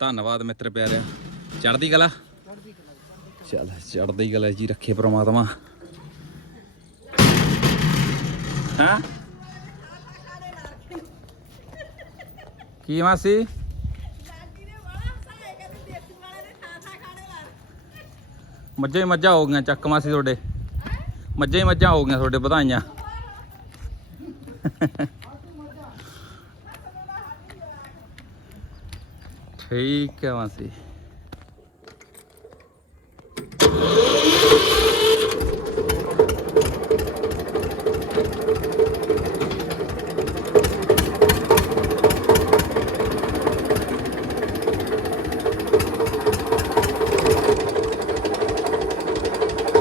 ਧੰਨਵਾਦ ਮਿੱਤਰ ਪਿਆਰਿਆ ਚੜ੍ਹਦੀ ਕਲਾ? ਚੱਲ ਚੜ੍ਹਦੀ ਕਲਾ ਜੀ, ਰੱਖੇ ਪ੍ਰਮਾਤਮਾ। ਹਾਂ? ਕੀ ਮਾਸੀ? ਮੱਝਾਂ ਹੀ ਮੱਝਾਂ ਹੋ ਗਈਆਂ, ਚੱਕ ਮਾਸੀ ਤੁਹਾਡੇ। ਮੱਝਾਂ ਹੀ ਮੱਝਾਂ ਹੋ ਗਈਆਂ ਤੁਹਾਡੇ, ਵਧਾਈਆਂ। ਠੀਕ ਹੈ ਮਾਸੀ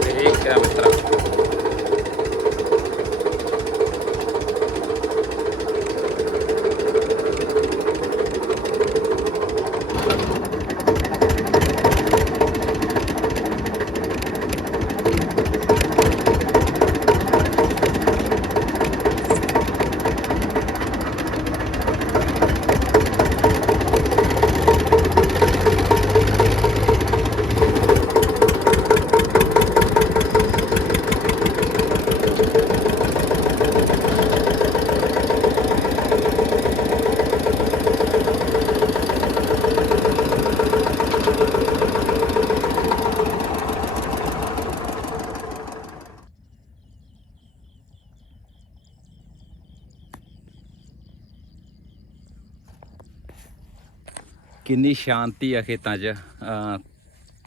ਠੀਕ ਹੈ ਮਿੱਤਰਾ ਕਿੰਨੀ ਸ਼ਾਂਤੀ ਆ ਖੇਤਾਂ 'ਚ।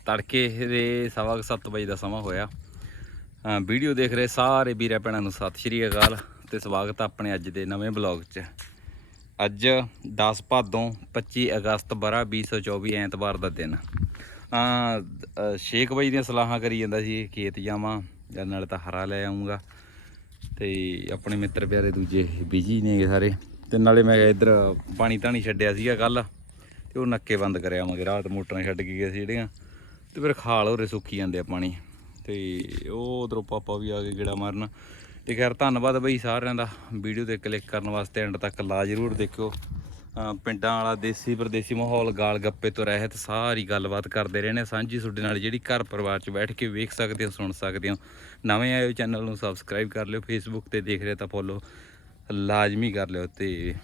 ਤੜਕੇ ਦੇ ਸਵਾ ਕੁ ਸੱਤ ਵਜੇ ਦਾ ਸਮਾਂ ਹੋਇਆ। ਵੀਡੀਓ ਦੇਖ ਰਹੇ ਸਾਰੇ ਵੀਰਾਂ ਭੈਣਾਂ ਨੂੰ ਸਤਿ ਸ਼੍ਰੀ ਅਕਾਲ ਤੇ ਸਵਾਗਤ ਆ ਆਪਣੇ ਅੱਜ ਦੇ ਨਵੇਂ ਬਲੌਗ 'ਚ। ਅੱਜ 10 ਭਾਦੋਂ 25 ਅਗਸਤ ਬਰਾ 2024 ਐਤਵਾਰ ਦਾ ਦਿਨ। ਆ 6 ਵਜੇ ਦੀਆਂ ਸਲਾਹਾਂ ਕਰੀ ਜਾਂਦਾ ਸੀ, ਖੇਤ ਜਾਵਾਂ, ਜਾਂ ਨਾਲ ਤਾਂ ਹਰਾ ਲੈ ਆਉਂਗਾ ਤੇ ਆਪਣੇ ਮਿੱਤਰ ਪਿਆਰੇ ਦੂਜੇ ਬਿਜ਼ੀ ਨੇਗੇ ਸਾਰੇ। ਤੇ ਨਾਲੇ ਮੈਂ ਇੱਧਰ ਪਾਣੀ ਤਾਣੀ ਛੱਡਿਆ ਸੀਗਾ ਕੱਲ ਤੇ ਉਹ ਨੱਕੇ ਬੰਦ ਕਰਿਆ ਮਗਰ ਰਾਤ ਮੋਟਰਾਂ ਛੱਡ ਕੇ ਗਏ ਸੀ ਜਿਹੜੀਆਂ। ਤੇ ਫਿਰ ਖਾਲ ਹੋਰੇ ਸੁੱਕੀ ਜਾਂਦੇ ਆ ਪਾਣੀ। ਤੇ ਉਹ ਉਧਰੋਂ ਪਾਪਾ ਵੀ ਆ ਕੇ ਗੇੜਾ ਮਾਰਨ। ਤੇ ਖੈਰ, ਧੰਨਵਾਦ ਬਈ ਸਾਰਿਆਂ ਦਾ। ਵੀਡੀਓ ਤੇ ਕਲਿੱਕ ਕਰਨ ਵਾਸਤੇ ਐਂਡ ਤੱਕ ਲਾ ਜ਼ਰੂਰ ਦੇਖਿਓ। ਪਿੰਡਾਂ ਵਾਲਾ, ਦੇਸੀ ਪਰਦੇਸੀ ਮਾਹੌਲ, ਗਾਲ ਗੱਪੇ ਤੋਂ ਰਹਿਤ, ਸਾਰੀ ਗੱਲਬਾਤ ਕਰਦੇ ਰਹੇ ਨੇ ਸਾਂਝੀ ਤੁਹਾਡੇ ਨਾਲ ਜਿਹੜੀ ਘਰ ਪਰਿਵਾਰ 'ਚ ਬੈਠ ਕੇ ਵੇਖ ਸਕਦੇ ਹੋ, ਸੁਣ ਸਕਦੇ ਹੋ। ਨਵੇਂ ਆਏ ਹੋ ਚੈਨਲ ਨੂੰ ਸਬਸਕ੍ਰਾਈਬ ਕਰ ਲਿਓ। ਫੇਸਬੁੱਕ ਤੇ ਦੇਖ ਰਹੇ ਤਾਂ ਫੋਲੋ ਲਾਜ਼ਮੀ ਕਰ ਲਿਓ ਤੇ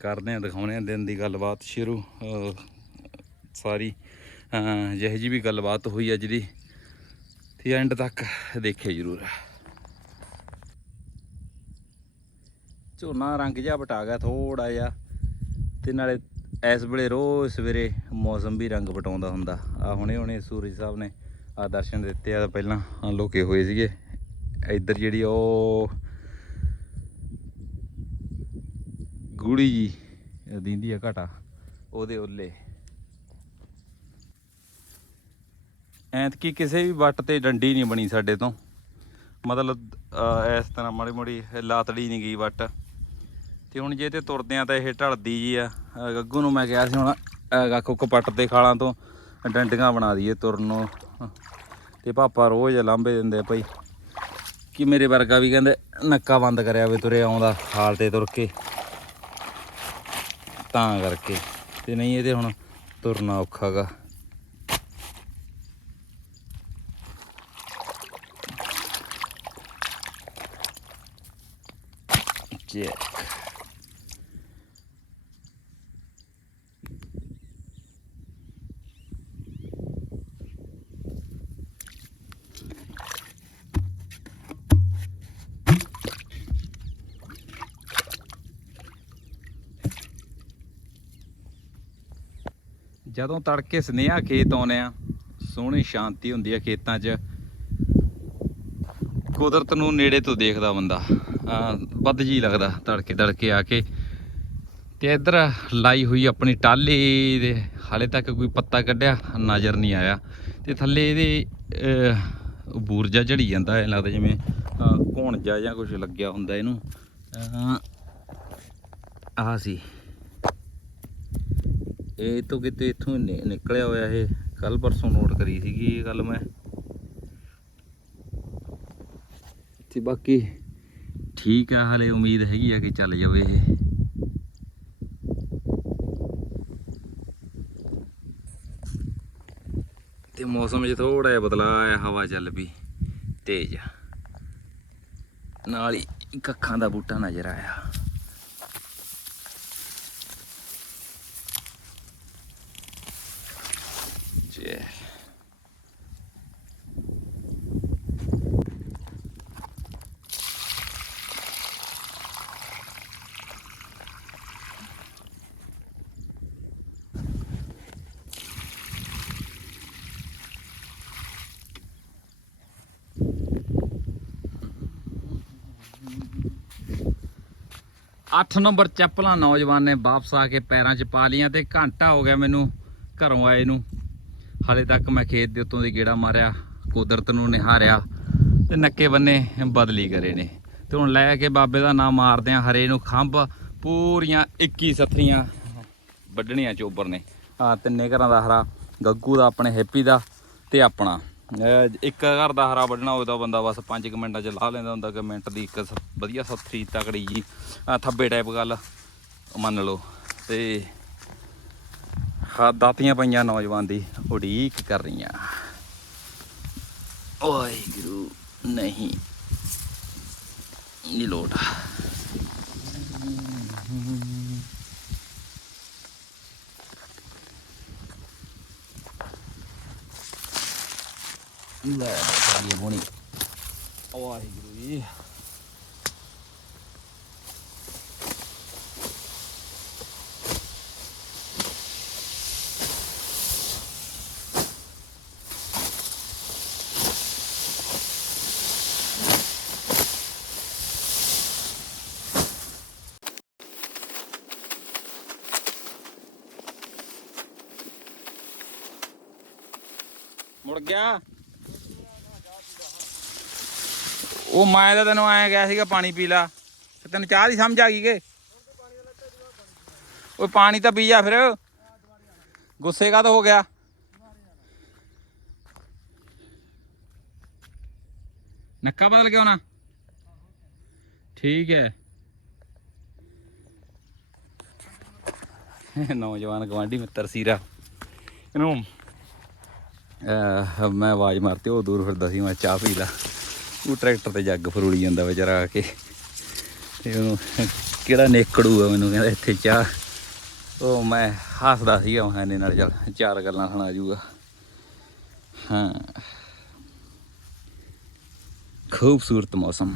ਕਰਦੇ ਆ ਦਿਖਾਉਣੇ ਆ ਦਿਨ ਦੀ ਗੱਲਬਾਤ ਸ਼ੁਰੂ। ਸਾਰੀ ਜਿਹੋ ਜੀ ਵੀ ਗੱਲਬਾਤ ਹੋਈ ਅੱਜ ਦੀ, ਤੇ ਐਂਡ ਤੱਕ ਦੇਖਿਓ ਜਰੂਰ। ਝੋਨਾ ਰੰਗ ਜਿਹਾ ਵਟਾ ਗਿਆ ਥੋੜਾ ਜਿਹਾ, ਤੇ ਨਾਲੇ ਇਸ ਵੇਲੇ ਰੋਜ਼ ਸਵੇਰੇ ਮੌਸਮ ਵੀ ਰੰਗ ਬਟਾਉਂਦਾ ਹੁੰਦਾ। ਆ ਹੁਣੇ ਹੁਣੇ ਸੂਰਜ ਸਾਹਿਬ ਨੇ ਆ ਦਰਸ਼ਨ ਦਿੱਤੇ ਆ ਪਹਿਲਾਂ ਆਹ ਹੋਏ ਸੀਗੇ। ਇੱਧਰ ਜਿਹੜੀ ਉਹ ਗੂੜੀ ਜੀ ਦਿੰਦੀ ਆ ਘਟਾ। ਉਹਦੇ ਉੱਲੇ। ਐਤਕੀ ਕਿਸੇ ਵੀ ਵੱਟ ਤੇ ਡੰਡੀ ਨਹੀਂ ਬਣੀ ਸਾਡੇ ਤੋਂ। ਮਤਲਬ ਇਸ ਤਰ੍ਹਾਂ ਮਾੜੀ ਮੋੜੀ ਲਾਤੜੀ ਨਹੀਂ ਗਈ ਵੱਟ। ਤੇ ਹੁਣ ਜੇ ਤੇ ਤੁਰਦੇ ਆ ਤਾਂ ਇਹ ਢਲਦੀ ਜੀ ਆ। ਗੱਗੂ ਨੂੰ ਮੈਂ ਕਿਹਾ ਸੀ ਹੁਣ ਅਹ, ਕੁੱਕ ਪੱਟ ਦੇ ਖਾਲਾਂ ਤੋਂ ਡੰਡੀਆਂ ਬਣਾ ਦਈਏ ਤੁਰਨ ਨੂੰ। ਤੇ ਪਾਪਾ ਰੋਜ਼ ਲਾਂਬੇ ਦਿੰਦੇ ਭਾਈ ਕਿ ਮੇਰੇ ਵਰਗਾ ਵੀ ਕਹਿੰਦੇ ਨੱਕਾ ਬੰਦ ਕਰਿਆ ਵੇ ਤੁਰੇ ਆਉਂਦਾ ਹਾਲ ਤੇ ਤੁਰ ਕੇ। ਤਾਂ ਕਰਕੇ। ਤੇ ਨਹੀਂ ਇਹਦੇ ਹੁਣ ਤੁਰਨਾ ਔਖਾ ਗਾ ਚੈੱਕ। ਜਦੋਂ ਤੜਕੇ ਸਨੇਹਾ ਖੇਤ ਆਉਨੇ ਆ ਸੋਹਣੀ ਸ਼ਾਂਤੀ ਹੁੰਦੀ ਆ ਖੇਤਾਂ 'ਚ। ਕੁਦਰਤ ਨੂੰ ਨੇੜੇ ਤੋਂ ਦੇਖਦਾ ਬੰਦਾ। ਵੱਧ ਜੀ ਲੱਗਦਾ ਤੜਕੇ ਤੜਕੇ ਆ ਕੇ। ਤੇ ਇੱਧਰ ਲਾਈ ਹੋਈ ਆਪਣੀ ਟਾਲੀ ਦੇ, ਹਾਲੇ ਤੱਕ ਕੋਈ ਪੱਤਾ ਕੱਢਿਆ, ਨਜ਼ਰ ਨਹੀਂ ਆਇਆ। ਤੇ ਥੱਲੇ ਇਹਦੇ ਬੂਰਜਾ ਝੜੀ ਜਾਂਦਾ, ਐ ਲੱਗਦਾ ਜਿਵੇਂ ਘੋਣ ਜਾ ਜਾਂ ਕੁਝ ਲੱਗਿਆ ਹੁੰਦਾ ਇਹਨੂੰ। ਆ ਸੀ। ਇਹ ਤੋਂ ਕਿਤੇ ਇੱਥੋਂ ਨਿਕਲਿਆ ਹੋਇਆ ਇਹ। ਕੱਲ ਪਰਸੋਂ ਨੋਟ ਕਰੀ ਸੀਗੀ ਇਹ ਗੱਲ ਮੈਂ। ਤੇ ਬਾਕੀ ਠੀਕ ਆ, ਹਲੇ ਉਮੀਦ ਹੈਗੀ ਆ ਕਿ ਚੱਲ ਜਾਵੇ ਇਹ। ਮੌਸਮ 'ਚ ਥੋੜਾ ਜਿਹਾ ਬਦਲਾਅ ਆਇਆ, ਹਵਾ ਚੱਲ ਪਈ, ਤੇਜ਼। ਨਾਲ ਹੀ ਕੱਖਾਂ ਦਾ ਬੂਟਾ ਨਜ਼ਰ ਆਇਆ। 8 ਨੰਬਰ ਚੱਪਲਾਂ ਨੌਜਵਾਨ ਨੇ ਵਾਪਸ ਆ ਕੇ ਪੈਰਾਂ 'ਚ ਪਾ ਲੀਆਂ ਤੇ ਘੰਟਾ ਹੋ ਗਿਆ ਮੈਨੂੰ ਘਰੋਂ ਆਏ ਨੂੰ। ਹਾਲੇ ਤੱਕ ਮੈਂ ਖੇਤ ਦੇ ਉੱਤੋਂ ਦੀ ਗੇੜਾ ਮਾਰਿਆ, ਕੁਦਰਤ ਨੂੰ ਨਿਹਾਰਿਆ ਤੇ ਨੱਕੇ ਬੰਨੇ ਬਦਲੀ ਕਰੇ ਨੇ। ਤੇ ਹੁਣ ਲੈ ਕੇ ਬਾਬੇ ਦਾ ਨਾਮ ਮਾਰਦੇ ਆ ਹਰੇ ਨੂੰ ਖੰਭ, ਪੂਰੀਆਂ 21 ਸਥਰੀਆਂ ਵੱਢਣੀਆਂ ਚੋਬਰ ਨੇ ਆ ਤਿੰਨੇ ਘਰਾਂ ਦਾ ਹਰਾ, ਗੱਗੂ ਦਾ ਆਪਣੇ, ਹੈਪੀ ਦਾ ਤੇ ਆਪਣਾ। ਇੱਕ ਘਰ ਦਾ ਹਰਾ ਵੱਢਣਾ ਹੋਵੇ ਤਾਂ ਬੰਦਾ ਬਸ 5 ਮਿੰਟਾਂ ਚ ਲਾਹ ਲੈਂਦਾ ਹੁੰਦਾ ਕਿ ਮਿੰਟ ਦੀ ਇੱਕ ਵਧੀਆ ਸੱਥਰੀ ਤਕੜੀ ਜੀ। ਥੱਬੇ ਟਾਈਪ ਗੱਲ, ਮੰਨ ਲਓ। ਤੇ ਹਾਂ, ਦਾਤੀਆਂ ਪਈਆਂ ਨੌਜਵਾਨ ਦੀ, ਉਡੀਕ ਕਰ ਰਹੀਆਂ। ਓਏ ਗੁਰੂ ਨਹੀਂ। ਨਹੀਂ ਲੋਟ ਲੈ ਇਹ ਬੋਣੀ ਓਏ ਗੁਰੂ ਜੀ ਮੁੜ ਗਿਆ ਉਹ ਮੈਂ ਤਾਂ ਤੈਨੂੰ ਆਇਆ ਗਿਆ ਸੀਗਾ ਪਾਣੀ ਪੀ ਲਾ। ਤੇ ਤੈਨੂੰ ਚਾਹ ਦੀ ਸਮਝ ਆ ਗਈ ਕਿ? ਓਏ ਪਾਣੀ ਤਾਂ ਪੀ ਜਾ ਫਿਰ। ਗੁੱਸੇ ਕਾ ਹੋ ਗਿਆ? ਨੱਕਾ ਬਦਲ ਕੇ ਆਉਣਾ। ਠੀਕ ਹੈ। ਨੌਜਵਾਨ ਗਵਾਂਢੀ ਮਿੱਤਰ ਸੀਰਾ। ਇਹਨੂੰ ਮੈਂ ਆਵਾਜ਼ ਮਾਰਤੀ ਉਹ ਦੂਰ ਫਿਰਦਾ ਸੀ ਮੈਂ ਚਾਹ ਪੀ ਲਾ। ਉਹ ਟਰੈਕਟਰ ਤੇ ਜੱਗ ਫਰੂਲੀ ਜਾਂਦਾ ਵਿਚਾਰਾ ਆ ਕੇ। ਤੇ ਉਹਨੂੰ ਕਿਹੜਾ ਨੇਕੜੂ ਆ ਮੈਨੂੰ ਕਹਿੰਦਾ ਇੱਥੇ ਚਾਹ। ਉਹ ਮੈਂ ਹੱਸਦਾ ਸੀਗਾ, ਮੈਂ ਇਹਨੇ ਨਾਲ ਚੱਲ, ਚਾਰ ਗੱਲਾਂ ਸੁਣਾ ਜੂਗਾ। ਹਾਂ। ਖੂਬਸੂਰਤ ਮੌਸਮ।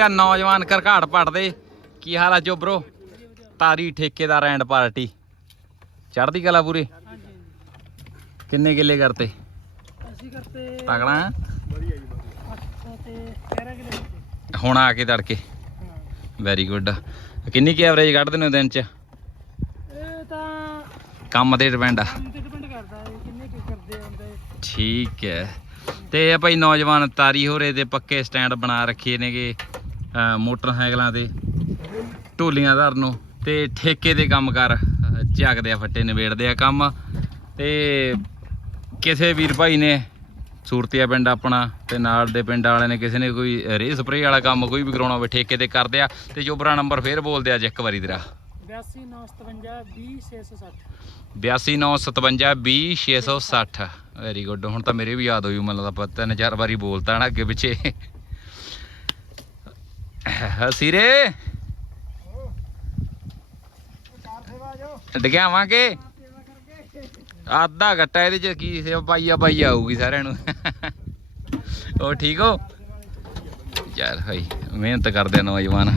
ਆ ਨੌਜਵਾਨ ਘਰਘਾੜ ਪੜਦੇ। ਕੀ ਹਾਲ ਆ ਜੋਬਰੋ? ਤਾਰੀ ਠੇਕੇਦਾਰ ਐਂਡ ਪਾਰਟੀ। ਚੜਦੀ ਕਲਾ ਪੂਰੇ? ਕਿੰਨੇ ਕਿੱਲੇ ਕਰਤੇ? ਅਸੀਂ ਕਰਤੇ ਤਗੜਾ 800 ਤੇ 11 ਕਿਲੋਮੀਟਰ ਹੁਣ ਆ ਕੇ ਤੜਕੇ। ਵੈਰੀ ਗੁੱਡ ਕਿੰਨੀ ਕੀ ਐਵਰੇਜ ਕੱਢਦੇ ਨੇ ਦਿਨ ਚ? ਇਹ ਤਾਂ ਕੰਮ ਤੇ ਡਿਪੈਂਡ ਆ। ਕੰਮ ਤੇ ਡਿਪੈਂਡ ਕਰਦਾ ਹੈ ਕਿੰਨੇ ਕੀ ਕਰਦੇ ਹੁੰਦੇ ਠੀਕ ਹੈ। ਤੇ ਭਾਈ ਨੌਜਵਾਨ ਤਾਰੀ ਹੋਰੇ ਦੇ ਪੱਕੇ ਸਟੈਂਡ ਬਣਾ ਰੱਖੇ ਨੇਗੇ। ਮੋਟਰਸਾਈਕਲਾਂ ਤੇ, ਢੋਲੀਆਂ ਧਰਨ ਨੂੰ ਤੇ ਠੇਕੇ ਦੇ ਕੰਮ ਕਰ ਝਾਕਦੇ ਆ, ਫੱਟੇ ਨਿਬੇੜਦੇ ਆ ਕੰਮ। ਤੇ ਕਿਸੇ ਵੀਰ ਭਾਈ ਨੇ ਸੂਰਤੀਆ ਪਿੰਡ ਆਪਣਾ ਤੇ ਨਾਲ ਦੇ ਪਿੰਡ ਵਾਲਿਆਂ ਨੇ ਕਿਸੇ ਨੇ ਕੋਈ ਰੇ ਸਪਰੇ ਵਾਲਾ ਕੰਮ ਕੋਈ ਵੀ ਕਰਾਉਣਾ ਹੋਵੇ, ਠੇਕੇ ਤੇ ਕਰਦੇ ਆ। ਤੇ ਜੋਬਰਾ ਨੰਬਰ ਫੇਰ ਬੋਲਦੇ ਆ ਅੱਜ ਇੱਕ ਵਾਰੀ ਤੇਰਾ। 82 957 20 660 8295220660 ਵੈਰੀ ਗੁੱਡ ਹੁਣ ਤਾਂ ਮੇਰੇ ਵੀ ਯਾਦ ਹੋਈ, ਮੈਨੂੰ ਲੱਗਦਾ ਪਤਾ, ਤਿੰਨ ਚਾਰ ਵਾਰੀ ਬੋਲਤਾ ਨਾ ਅੱਗੇ ਪਿੱਛੇ। ਸੀਰੇ। ਡਗਾਵਾਂਗੇ ਆਧਾ ਘੱਟਾ ਇਹਦੇ ਚ ਕੀ ਸੇਵਾ ਪਾਈਆ ਪਾਈ ਆਊਗੀ ਸਾਰਿਆਂ ਨੂੰ। ਉਹ ਠੀਕ ਹੋ? ਚੱਲ ਭਾਈ ਮਿਹਨਤ ਕਰਦੇ ਨੌਜਵਾਨ।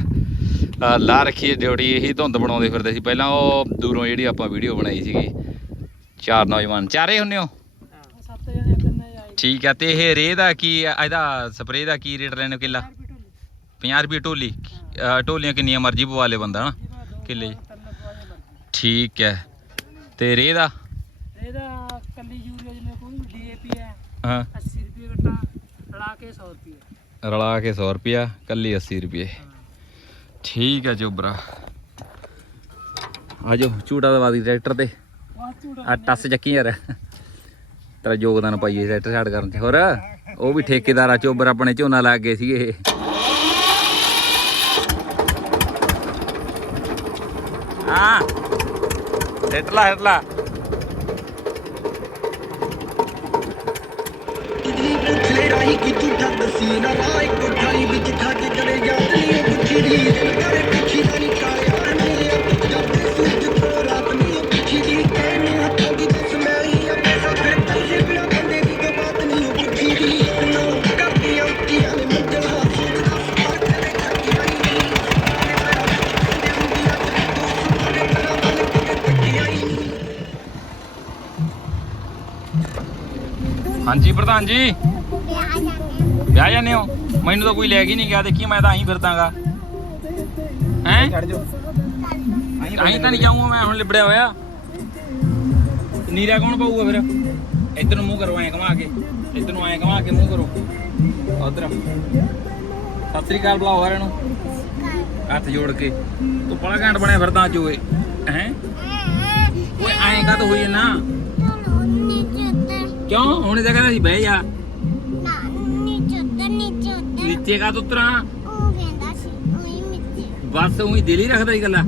ਲਾ ਰੱਖੀ ਡਿਊਟੀ ਇਹੀ ਧੁੰਦ ਬਣਾਉਂਦੇ ਫਿਰਦੇ ਸੀ। ਪਹਿਲਾਂ ਉਹ ਦੂਰੋਂ ਜਿਹੜੀ ਆਪਾਂ ਵੀਡੀਓ ਬਣਾਈ ਸੀਗੀ। ਚਾਰ ਨੌਜਵਾਨ। ਚਾਰੇ ਹੁੰਨੇ ਹੋ? ਠੀਕ ਆ ਤੇ ਇਹ ਰੇ ਦਾ ਕੀ ਆ, ਇਹਦਾ ਸਪਰੇ ਦਾ ਕੀ ਰੇਟ ਲੈਣੇ ਕਿੱਲਾ? 50 ਰੁਪਏ ਢੋਲੀ ਅਹ ਢੋਲੀਆਂ ਕਿੰਨੀਆਂ ਮਰਜ਼ੀ ਪਵਾ ਲੇ ਬੰਦਾ ਨਾ ਕਿੱਲੇ 'ਚ। ਠੀਕ ਹੈ। ਤੇ ਰੇ ਦਾ? ਇਹਦਾ ਕੱਲੀ ਯੂਰੀਆ ਜਿਵੇਂ ਕੋਈ ਡੀਏਪੀ ਹੈ ਹਾਂ। 80 ਰੁਪਏ ਗੱਟਾ ਲਾ ਕੇ 100 ਰੁਪਏ। ਰਲਾ ਕੇ 100 ਰੁਪਿਆ ਕੱਲੀ 80 ਰੁਪਏ। ਠੀਕ ਹੈ ਚੋਬਰਾ ਆਜੋ ਝੂਟਾ ਦਵਾ ਦੀ ਟਰੈਕਟਰ ਤੇ। ਵਾਹ ਝੂੜਾ ਆ ਟੱਸ ਚੱਕੀ ਯਾਰ। ਤੇਰਾ ਯੋਗਦਾਨ ਪਾਈਏ ਟਰੈਕਟਰ ਛੱਡ ਕਰਨ ਤੇ। ਹੋਰ ਉਹ ਵੀ ਠੇਕੇਦਾਰ ਆ ਚੋਬਰ ਆਪਣੇ ਝੋਨਾ ਲੱਗ ਗਏ ਸੀਗੇ। ਹਾਂ ਟਰੈਕਟਰ ਲਾ ਟਰੈਕਟਰ ਲਾ ਇਤਨੀ ਪੁੱਛਲੇ ਰਾਹੀ ਕਿ ਝੂਠਾ ਦਸੀ ਨਾ ਰਾਹ ਇੱਕ ਖਾਈ ਵਿੱਚ ਖਾ ਕੇ ਕਰੇ ਯਾਦ ਨਹੀਂ ਉਹ ਪੁੱਛੀ ਦੀ ਦਿਲ ਕਰੇ ਪਿੱਛੀ ਦਾ ਨਹੀਂ ਕਾਇਆ ਹਾਂਜੀ ਪ੍ਰਧਾਨ ਜੀ। ਵਿਆਹ ਜਾਂਦੇ ਹੋ? ਮੈਨੂੰ ਤਾਂ ਕੋਈ ਲੈ ਕੇ ਨਹੀਂ ਗਿਆ ਦੇਖੀ ਮੈਂ ਤਾਂ ਆਹੀਂ ਫਿਰਦਾਗਾ। ਹੈਂ? ਛੱਡ ਜੋ ਆਹੀਂ ਤਾਂ ਨਹੀਂ ਜਾਊਂਗਾ ਮੈਂ ਹੁਣ ਲਿਬੜਿਆ ਹੋਇਆ। ਨੀਰਾ ਕੌਣ ਪਾਊਗਾ ਫਿਰ? ਇੱਧਰ ਨੂੰ ਮੂੰਹ ਕਰੋ ਐਂ ਘੁਮਾ ਕੇ। ਇੱਧਰ ਨੂੰ ਐਂ ਘੁਮਾ ਕੇ ਮੂੰਹ ਕਰੋ। ਉਧਰ। ਸਤਿ ਸ੍ਰੀ ਅਕਾਲ ਬੁਲਾਓ ਨੂੰ। ਹੱਥ ਜੋੜ ਕੇ। ਤੂੰ ਬੜਾ ਘੈਂਟ ਬਣਿਆ ਫਿਰਦਾ ਅੱਜ ਓਏ। ਹੈ? ਓਏ ਐਂ ਕਾ ਹੋਈ ਨਾ ਕਿਉਂ? ਹੁਣ ਇਹ ਕਹਿੰਦਾ ਸੀ ਬਹਿ ਜਾ। ਨੀਚੇ ਕਾ ਉਤਰਾਂ। ਬਸ ਉਹੀ ਦਿਲ ਹੀ ਰੱਖਦਾ ਹੀ ਗੱਲਾਂ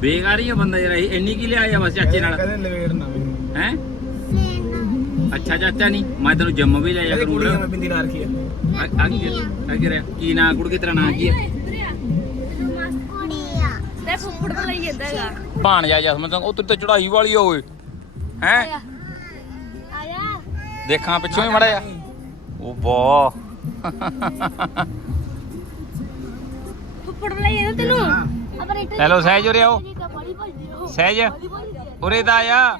ਬੇਕਾਰੀ ਆ ਬੰਦਾ ਯਾਰ ਇਹ ਇੰਨੀ ਕੀ ਲਿਆਇਆ ਬਸ ਚਾਚੇ ਨਾਲ? ਕਦੇ ਲਵੇੜ ਨਾ ਮੈਨੂੰ। ਹੈ? ਅੱਛਾ ਚਾਚਾ ਨਹੀਂ ਮੈਂ ਤੈਨੂੰ ਜੰਮ ਵੀ ਲੈ ਜਾ ਕਦੇ ਕੁੜੀਆਂ ਕਰੂੰਗਾ। ਮੈਂ ਬਿੰਦੀ ਲਾ ਰੱਖੀ ਆ ਆ ਕੀ ਆ ਕੀ ਰਿਹਾ ਕੀ ਨਾ ਕੁੜ ਤੇਰਾ ਨਾਂ ਕੀ ਹੈ ਤੇ ਫੁੱਫੜ ਤੋਂ ਲਈ ਜਾਂਦਾ ਹੈਗਾ। ਭਾਣ ਜਾ ਜਸਮਨ ਸਿੰਘ ਉਹ ਤੇਰੇ ਤੇ ਚੜਾਈ ਵਾਲੀ ਆ ਓਏ। ਹੈ? ਦੇਖਾਂ ਪਿੱਛੋਂ ਹੀ ਮੜਾ ਜਾ ਉਹ ਫੁੱਫੜ ਤੋਂ ਲਈ ਜਾਂਦਾ ਤੈਨੂੰ। ਹੈਲੋ ਸਹਿਜ ਉਰੇ ਆਓ। ਸਹਿਜ ਉਰੇ ਦਾ ਆ।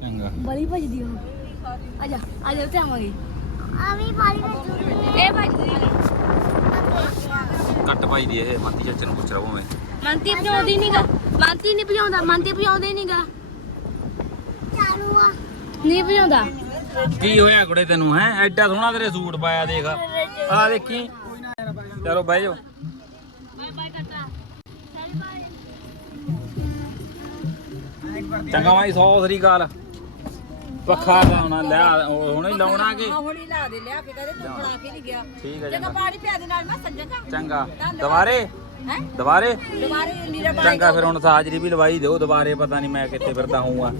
ਚੰਗਾ। ਬੜੀ ਭੱਜਦੀ ਉਹ। ਆਜਾ ਆਜਾ ਉੱਥੇ ਆਵਾਂਗੇ। ਆ ਵੀ ਬੜੀ ਭੱਜਦੀ ਇਹ ਭੱਜਦੀ ਕੱਟ ਪਾਈ ਦੀ ਇਹ ਮੱਤੀ ਚਾਚੇ ਨੂੰ ਪੁੱਛ ਰਹਾ ਮੈਂ। ਮੰਤੀ ਭਜਾਉਂਦੀ ਨਹੀਂਗਾ ਮੰਤੀ ਨਹੀਂ ਭਜਾਉਂਦਾ ਮੰਤੀ ਭਜਾਉਂਦੇ ਨਹੀਂਗਾ ਚਾਲੂ ਆ। ਨਹੀਂ ਭਜਾਉਂਦਾ ਕੀ ਹੋਇਆ ਕੁੜੇ ਤੈਨੂੰ ਹੈ? ਐਡਾ ਸੋਹਣਾ ਤੇਰੇ ਸੂਟ ਪਾਇਆ ਦੇਖ। ਆ ਦੇਖੀ। ਚਲੋ ਬਹਿ ਜਾਓ। ਬਾਏ ਬਾਏ ਕਰਤਾ ਚੱਲ ਬਾਏ ਚੰਗਾ ਮਾਈ ਸੌ ਸ੍ਰੀ ਅਕਾਲ। ਪੱਖਾ ਲਾਉਣਾ ਲੈ ਹੁਣੇ ਲਾਉਣਾ ਕਿ? ਹੁਣੀ ਲਾ ਦੇ ਲਿਆ ਕੇ ਕਹਦੇ ਤੂੰ ਫੜਾ ਕੇ ਨਹੀਂ ਗਿਆ। ਠੀਕ ਹੈ ਚੰਗਾ ਚੰਗਾ। ਪਾਣੀ ਪਿਆ ਦੇ ਨਾਲ ਮੈਂ ਸੰਜਗਾ ਚੰਗਾ। ਦੁਬਾਰੇ? ਹੈ? ਦੁਬਾਰੇ? ਦੁਬਾਰੇ ਨੀਰਾ ਚੰਗਾ ਫਿਰ ਹੁਣ ਸਾਜਰੀ ਵੀ ਲਵਾਈ ਦਿਓ ਦੁਬਾਰੇ ਪਤਾ ਨਹੀਂ ਮੈਂ ਕਿੱਥੇ ਫਿਰਦਾ ਹੂੰਗਾ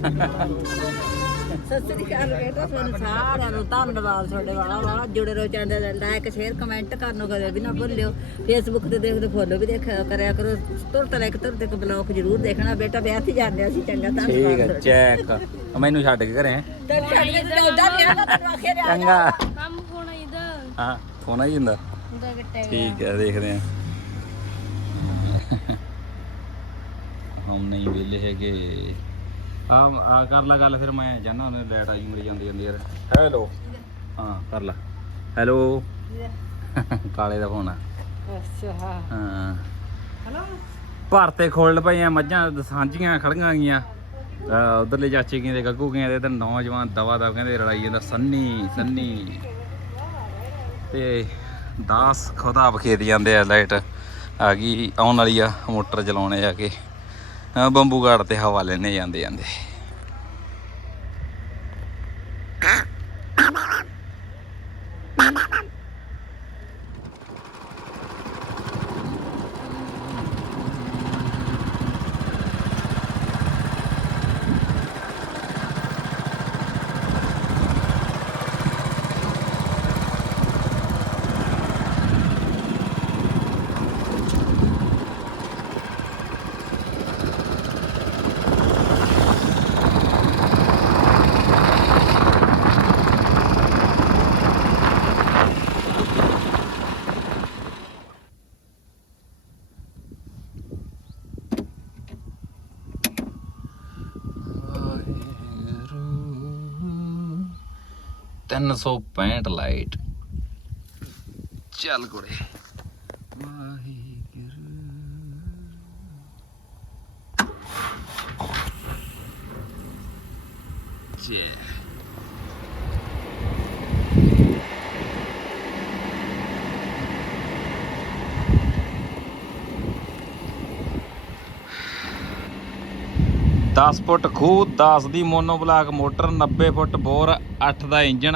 ਸਤਿ ਸ੍ਰੀ ਅਕਾਲ ਬੇਟਾ ਤੁਹਾਨੂੰ ਸਾਰਿਆਂ ਨੂੰ ਧੰਨਵਾਦ ਤੁਹਾਡੇ ਵਾਲਾ ਵਾਲਾ। ਜੁੜੇ ਰਹੋ ਚੈਨਲ ਲਾਈਕ ਸ਼ੇਅਰ ਕਮੈਂਟ ਕਰਨੋਂ ਕਦੇ ਵੀ ਨਾ ਭੁੱਲਿਓ। ਫੇਸਬੁੱਕ ਤੇ ਦੇਖਦੇ ਫੋਲੋ ਵੀ ਦੇਖਿਆ ਕਰਿਆ ਕਰੋ। ਤੁਰਤ ਲੈ ਕੇ ਤੁਰਤ ਇੱਕ ਬਲੌਗ ਜ਼ਰੂਰ ਦੇਖਣਾ ਬੇਟਾ ਵਿਆਹ ਤੇ ਜਾਂਦੇ ਅਸੀਂ ਚੰਗਾ ਠੀਕ ਧੰਨਵਾਦ ਹੈ ਚੈੱਕ ਮੈਨੂੰ ਛੱਡ ਕੇ ਘਰੇ। ਤੇ ਛੱਡ ਕੇ ਤੂੰ ਉਦਾਂ ਨਹੀਂ ਆਗਾ ਤੈਨੂੰ ਆਖਿਆ ਰਿਹਾ ਚੰਗਾ। ਕੰਮ ਹੋਣਾ ਇਹਦਾ। ਹਾਂ ਫੋਨ ਆਈ ਜਾਂਦਾ ਹੁੰਦਾ ਕਿੱਟੇ ਠੀਕ ਹੈ ਦੇਖਦੇ ਹਾਂ ਹਮ ਨਹੀਂ ਵੇਲੇ ਹੈਗੇ। ਆ ਆ ਕਰ ਲਾ ਗੱਲ ਫਿਰ ਮੈਂ ਜਾਣਾ ਉਹਨੇ ਲੈਟ ਆਈ ਮਰੀ ਜਾਂਦੀ ਜਾਂਦੀ ਯਾਰ। ਹੈਲੋ ਹਾਂ ਕਰ ਲਾ। ਹੈਲੋ ਕਾਲੇ ਦਾ ਫੋਨ ਆ। ਅੱਛਾ। ਹਾਂ। ਭਾਰਤੇ ਖੋਲ ਪਏ ਆ ਮੱਝਾਂ ਸਾਂਝੀਆਂ ਖੜੀਆਂ ਗਈਆਂ। ਉਧਰਲੇ ਚਾਚੇ ਕਹਿੰਦੇ ਗੱਗੂ ਕਹਿੰਦੇ ਤੇ ਨੌਜਵਾਨ ਦਵਾ ਦਵ ਕਹਿੰਦੇ ਲੜਾਈ ਜਾਂਦਾ ਸੰਨੀ ਸੰਨੀ। ਤੇ ਦਾਸ ਖੁਦਾ ਬਖੇਤ ਜਾਂਦੇ ਆ ਲਾਈਟ ਆ ਗਈ ਆਉਣ ਵਾਲੀ ਆ ਮੋਟਰ ਚਲਾਉਣੇ ਜਾ ਕੇ। ਬੰਬੂ ਘਾਟ ਤੇ ਹਵਾ ਲੈਣੇ ਜਾਂਦੇ ਜਾਂਦੇ 365 ਲਾਈਟ। ਚੱਲ ਕੁੜੇ। ਵਾਹਿਗੁਰੂ। ਜੈ ਦਸ ਫੁੱਟ ਖੂਹ 10 ਦੀ ਮੋਨੋਬਲਾਕ ਮੋਟਰ 90 ਫੁੱਟ ਬੋਰ 8 ਦਾ ਇੰਜਣ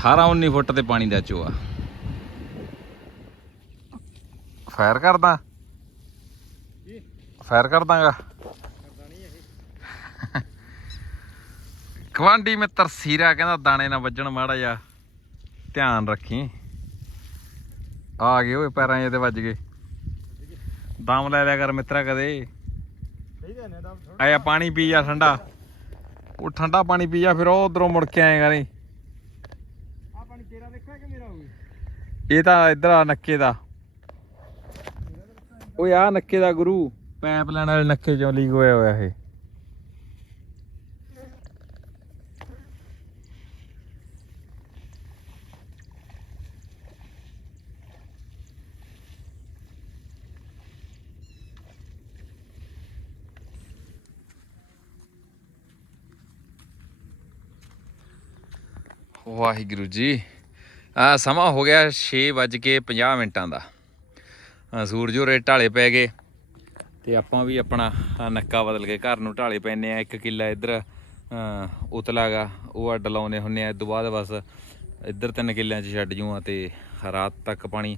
18 19 ਫੁੱਟ ਤੇ ਪਾਣੀ ਦਾ ਚੋਆ ਫਾਇਰ ਕਰਦਾ? ਫਾਇਰ ਕਰ ਦਾਂਗਾ ਕਵਾਂਡੀ ਮਿੱਤਰ ਸੀਰਾ ਕਹਿੰਦਾ ਦਾਣੇ ਨਾ ਵੱਜਣ ਮਾੜਾ ਜਾ ਧਿਆਨ ਰੱਖੀ। ਆ ਗਏ ਓਏ, ਪੈਰਾਂ 'ਚ ਤੇ ਵੱਜ ਗਏ। ਦਮ ਲੈ ਲਿਆ ਕਰ ਮਿੱਤਰਾ ਕਦੇ। ਆਇਆ ਪਾਣੀ ਪੀ ਜਾ ਠੰਡਾ। ਉਹ ਠੰਡਾ ਪਾਣੀ ਪੀ ਜਾ ਫਿਰ ਉਹ ਉਧਰੋਂ ਮੁੜ ਕੇ ਆਏਗਾ ਨਹੀਂ ਆ ਪਾਣੀ ਤੇਰਾ ਦੇਖਿਆ ਕਿ ਮੇਰਾ ਹੋਵੇ? ਇਹ ਤਾਂ ਇਧਰ ਆ ਨੱਕੇ ਦਾ। ਓਏ ਆ ਨੱਕੇ ਦਾ ਗੁਰੂ ਪੈਪ ਲੈਣ ਵਾਲੇ ਨੱਕੇ ਚੋਂ ਲੀਕ ਹੋਇਆ ਹੋਇਆ ਇਹ। ਵਾਹਿਗੁਰੂ ਜੀ। ਆ ਸਮਾਂ ਹੋ ਗਿਆ 6:50 ਮਿੰਟਾਂ ਦਾ। ਆ, ਸੂਰਜ ਉਰੇ ਢਾਲੇ ਪੈ ਗਏ ਤੇ ਆਪਾਂ ਵੀ ਆਪਣਾ ਨੱਕਾ ਬਦਲ ਕੇ ਘਰ ਨੂੰ ਢਾਲੇ ਪੈਨੇ ਆ ਇੱਕ ਕਿੱਲਾ ਇੱਧਰ ਅ, ਉਤਲਾਗਾ ਉਹ ਅੱਡ ਲਾਉਨੇ ਹੁੰਨੇ ਆ ਇਸ ਤੋਂ ਬਾਅਦ ਬਸ ਇੱਧਰ ਤਿੰਨ ਕਿੱਲਿਆਂ 'ਚ ਛੱਡ ਜੂਆਂ ਤੇ ਰਾਤ ਤੱਕ ਪਾਣੀ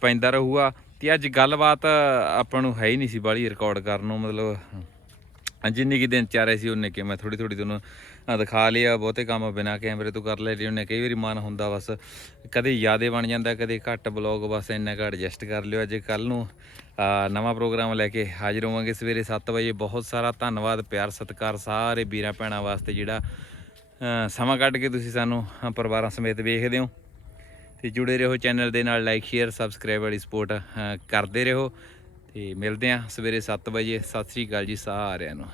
ਪੈਂਦਾ ਰਹੂਗਾ। ਤੇ ਅੱਜ ਗੱਲਬਾਤ ਆਪਾਂ ਨੂੰ ਹੈ ਹੀ ਨਹੀਂ ਸੀ ਬਾਲੀ ਰਿਕਾਰਡ ਕਰਨ ਨੂੰ। ਮਤਲਬ ਜਿੰਨੀ ਕੀ ਦਿਨ ਚਾਰੇ ਸੀ, ਉਹਨੇ ਕਿ ਮੈਂ ਥੋੜੀ ਥੋੜੀ ਤੁਹਾਨੂੰ ਦਿਖਾ ਲਿਆ, ਬਹੁਤੇ ਕੰਮ ਬਿਨਾ ਕੈਮਰੇ ਤੋਂ ਕਰ ਲਏ ਉਹਨੇ ਕਈ ਵਾਰੀ ਮਨ ਹੁੰਦਾ ਬਸ, ਕਦੇ ਯਾਦੇ ਬਣ ਜਾਂਦਾ, ਕਦੇ ਘੱਟ ਬਲੌਗ ਬਸ ਇੰਨਾ ਕੁ ਐਡਜਸਟ ਕਰ ਲਿਓ ਅੱਜ ਕੱਲ ਨੂੰ ਨਵਾਂ ਪ੍ਰੋਗਰਾਮ ਲੈ ਕੇ ਹਾਜ਼ਰ ਹੋਵਾਂਗੇ ਸਵੇਰੇ 7 ਵਜੇ। ਬਹੁਤ ਸਾਰਾ ਧੰਨਵਾਦ, ਪਿਆਰ, ਸਤਿਕਾਰ ਸਾਰੇ ਵੀਰਾਂ ਭੈਣਾਂ ਵਾਸਤੇ ਜਿਹੜਾ ਸਮਾਂ ਕੱਢ ਕੇ ਤੁਸੀਂ ਸਾਨੂੰ ਪਰਿਵਾਰਾਂ ਸਮੇਤ ਵੇਖਦੇ ਹੋ। ਤੇ ਜੁੜੇ ਰਹੋ ਚੈਨਲ ਦੇ ਨਾਲ ਲਾਈਕ ਸ਼ੇਅਰ ਸਬਸਕ੍ਰਾਈਬ ਵਾਲੀ ਸਪੋਰਟ ਕਰਦੇ ਰਹੋ। ਤੇ ਮਿਲਦੇ ਹਾਂ ਸਵੇਰੇ 7 ਵਜੇ। ਸਤਿ ਸ੍ਰੀ ਅਕਾਲ ਜੀ ਸਾਰਿਆਂ ਨੂੰ।